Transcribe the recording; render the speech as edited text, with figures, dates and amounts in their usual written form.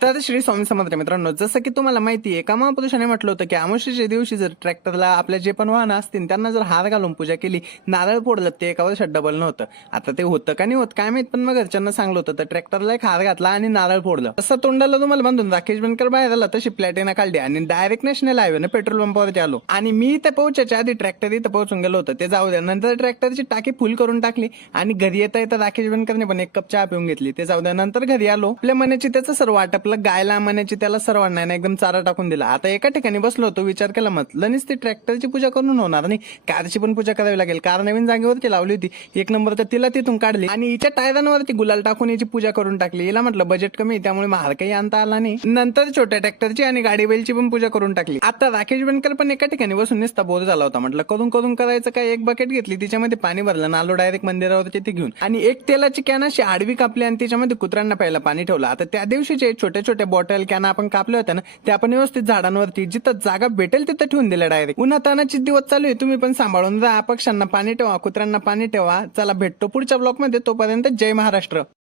तर श्री स्वामी समर्थ मित्रांनो, जसं की तुम्हाला माहिती आहे का, महापुरुषाने म्हटलं होतं की अमावस्येच्या दिवशी जर ट्रॅक्टरला आपल्या जे पण वाहन असतील त्यांना जर हार घालून पूजा केली, नारळ फोडलं, ते एका वर्षात डबल नव्हतं. आता ते होतं का नाही होत काय माहित, पण मग घरच्यांना सांगलं होतं तर ट्रॅक्टरला एक हार घातला आणि नारळ फोडलं. तसं तोंडाला तुम्हाला बांधून राकेश बनकर बाहेर आला, तशी प्लॅटिना काढली आणि डायरेक्ट नॅशनल हायवे पेट्रोल पंपावरती आलो. आणि मी इथे पोहोचायच्या आधी ट्रॅक्टर इथं पोहोचून गेलो होतं, ते जाऊ द्या. नंतर ट्रॅक्टरची टाकी फुल करून टाकली आणि घरी येता येता राकेश बनकरने पण एक कप चहा पिऊन घेतली, ते जाऊ द्या. नंतर घरी आलो, आपल्या मनाची त्याचं सर्व वाटपलं, गायला मनाची त्याला सर्वांना एकदम चारा टाकून दिला. आता एका ठिकाणी बसलो होतो, विचार केला, म्हटलं नुसती ट्रॅक्टरची पूजा करून होणार नाही, कारची पण पूजा करावी लागेल. कार नवीन जागेवरती लावली होती, एक नंबर तर तिला तिथून काढली आणि हिच्या टायरांवरती गुलाल टाकून याची पूजा करून टाकली. हिला म्हटलं बजेट कमी, त्यामुळे महार काही आणता आला नाही. नंतर छोट्या ट्रॅक्टरची आणि गाडी बैलची पण पूजा करून टाकली. आता राकेश बनकर पण एका ठिकाणी बसून नुसता बोर झाला होता. म्हटलं करून करून करायचं काय, एक बकेट घेतली, तिच्यामध्ये पाणी भरलं, आलो डायरेक्ट मंदिरावरती ते घेऊन, आणि एक तेलाची कॅन अशी आडवी कापली आणि त्याच्यामध्ये कुत्र्यांना प्यायला पाणी ठेवलं. आता त्या दिवशीचे छोट्या छोट्या बॉटल कॅन आपण कापल्या होत्या ना, ते आपण व्यवस्थित झाडांवरती जिथं जागा भेटेल तिथं ठेवून दिल्या डायरेक्ट. उन्हातानाचे दिवस चालू आहे, तुम्ही पण सांभाळून जा, पक्ष्यांना पाणी ठेवा, कुत्र्यांना पाणी ठेवा. चला भेटतो पुढच्या ब्लॉक मध्ये, तोपर्यंत जय महाराष्ट्र.